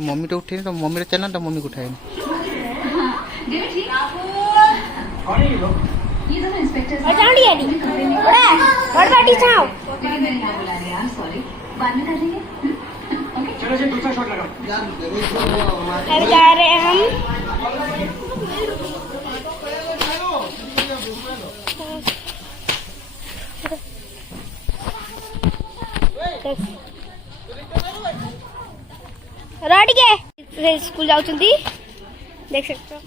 Mummy तो उठे तो मम्मी चलना तो मम्मी को उठाए अब जा रहे हैं हम रेडी के स्कूल जाउछंती देख सकते हो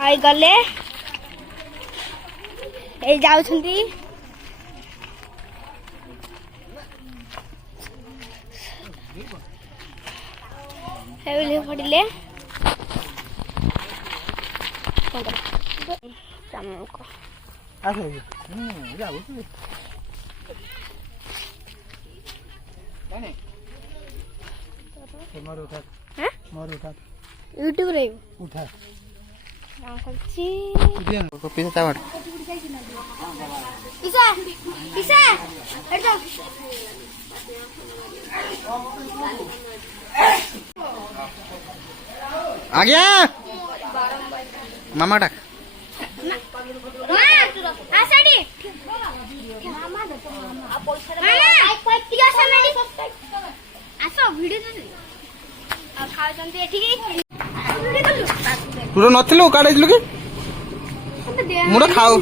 आई गले ए जाउछंती हेले पड़िले को यूट्यूब रे उठा पीछे चावड़ पीछे पीछे हट जा आ गया मामा डाक तू नथिलु काढे कि मुड़ा खाओ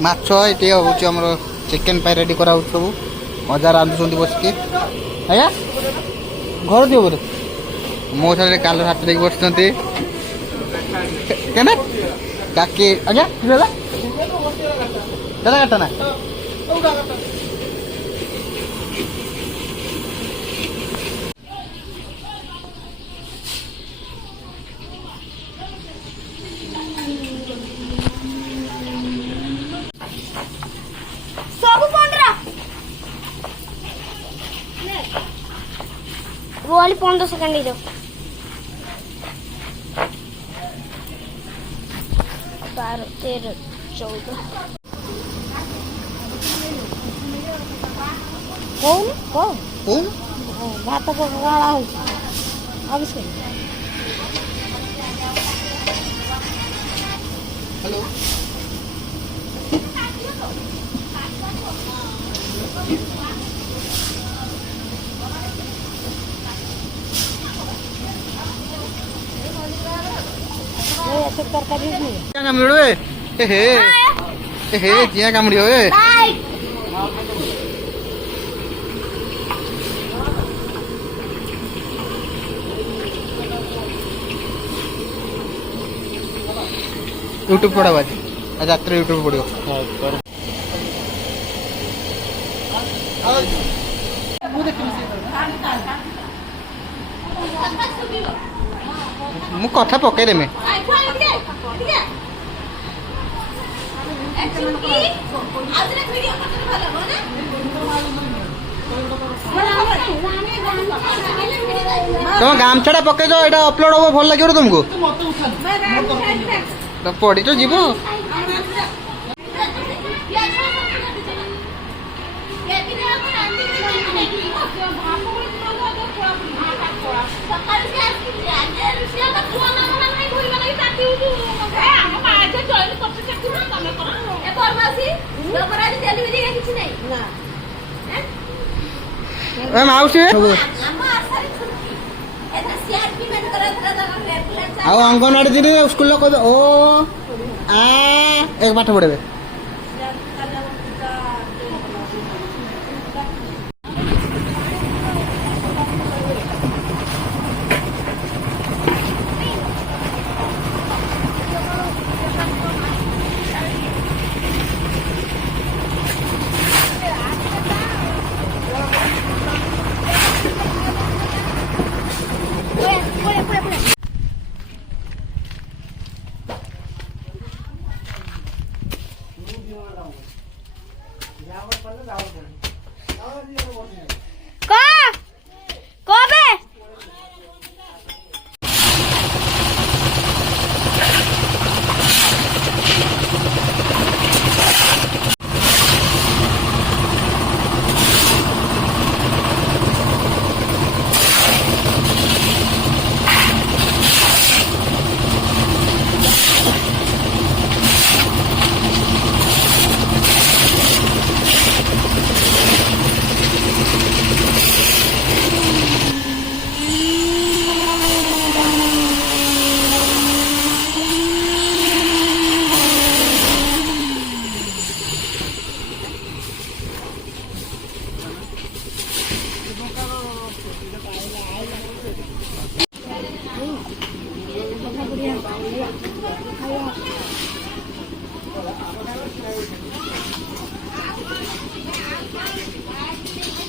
माछ ये हूँ आम चिकेन रेडी करा सब मजा रांधुंट बस के आज्ञा घर दिव बोले मो साथ काल हाथ देख बस काकी आज्ञा दादा काटना वाली 15 सेकंड दे दो 12 13 14 कौन भात को गाला हो अब से हेलो क्या कामड़ो हे जिया कामड़ियो यूट्यूब पड़ा आज रात यूट्यूब पड़ो मु कथा पकईले में तुम गामछाटा पकई दो ये अपलोड हम भल लगे तुमको पड़ी तो जीव ए मावशी ଆଉ ଅଙ୍ଗନବାଡ଼ି ଦିଦି ସ୍କୁଲରେ କହିବେ ଓ ଆ ଏକ ପାଠ ପଢ଼େଇବେ।